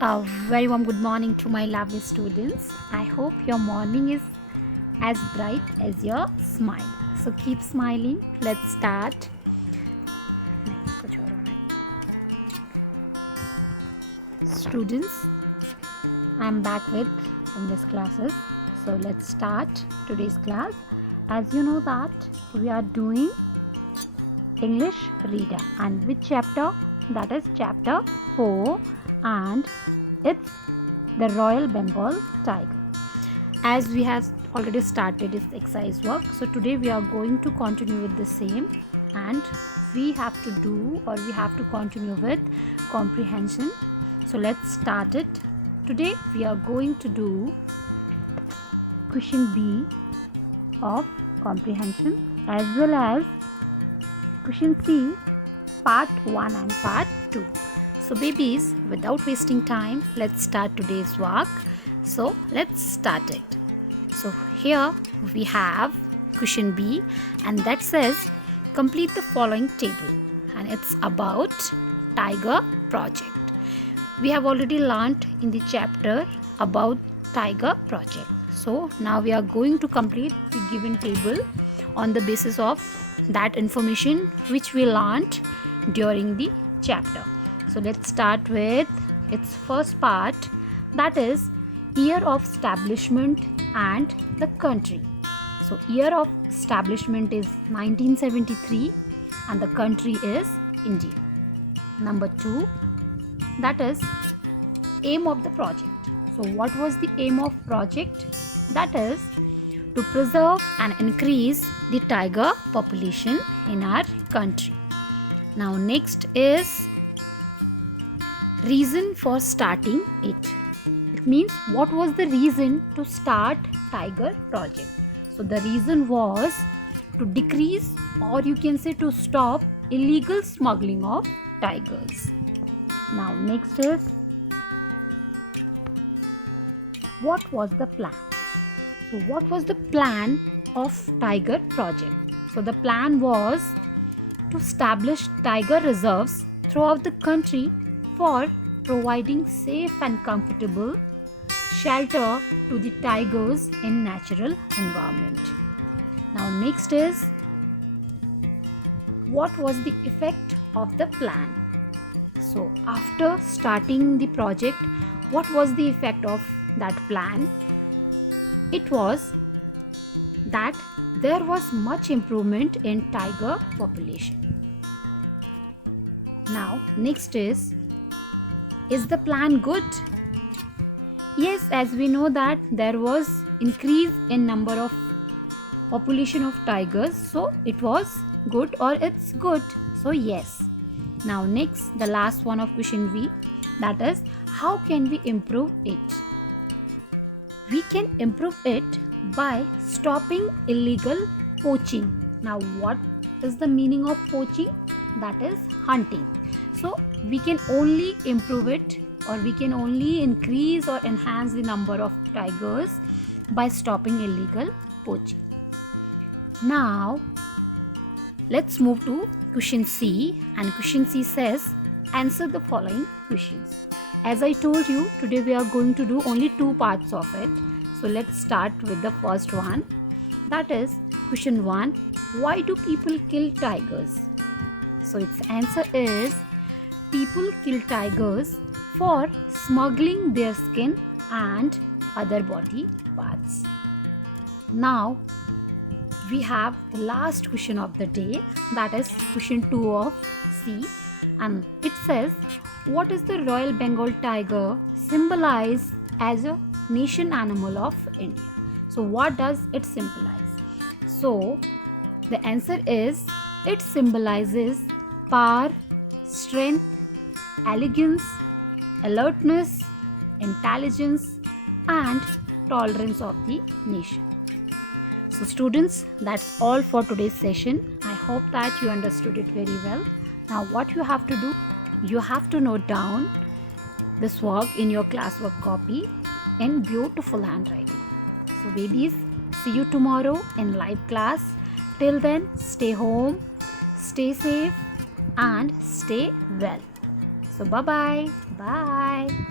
A very warm good morning to my lovely students. I hope your morning is as bright as your smile. So keep smiling. Let's start. नहीं, कुछ और होना है। Students, I'm back with English classes. So let's start today's class. As you know that we are doing English reader, and which chapter? That is chapter 4, and it's the Royal Bengal Tiger. As we have already started this exercise work, so today we are going to continue with the same, and we have to continue with comprehension. So let's start it. Today we are going to do question B of comprehension as well as question C part 1 and part 2. So babies, without wasting time, let's start today's work. So let's start it. So here we have question B, and that says complete the following table, and it's about Tiger Project. We have already learned in the chapter about Tiger Project. So now we are going to complete the given table on the basis of that information which we learned during the chapter. So let's start with its first part, that is year of establishment and the country. So year of establishment is 1973 and the country is India. Number 2, that is aim of the project. So what was the aim of project? That is to preserve and increase the tiger population in our country. Now next is reason for starting it. It means what was the reason to start Tiger Project? So the reason was to decrease, or you can say to stop, illegal smuggling of tigers. Now next is what was the plan? So what was the plan of Tiger Project? So the plan was to establish tiger reserves throughout the country for providing safe and comfortable shelter to the tigers in natural environment. Now next is what was the effect of the plan? So after starting the project, what was the effect of that plan? It was that there was much improvement in tiger population. Now next is the plan good? Yes, as we know that there was increase in number of population of tigers, so it was good, or it's good. So yes. Now next, the last one of question B, that is how can we improve it? We can improve it by stopping illegal poaching. Now what is the meaning of poaching? That is hunting. So we can only improve it, or we can only increase or enhance the number of tigers by stopping illegal poaching. Now let's move to question C, and question C says answer the following questions. As I told you, today we are going to do only 2 parts of it. So let's start with the first one, that is question 1, why do people kill tigers? So its answer is people kill tigers for smuggling their skin and other body parts. Now we have the last question of the day, that is question 2 of C, and it says what is the Royal Bengal tiger symbolize as a nation animal of India? So what does it symbolize? So the answer is it symbolizes power, strength, elegance, alertness, intelligence, and tolerance of the nation. So students, that's all for today's session. I hope that you understood it very well. Now what you have to do, you have to note down this work in your classwork copy in beautiful handwriting. So babies, see you tomorrow in live class. Till then, stay home, stay safe, and stay well. So bye-bye. Bye.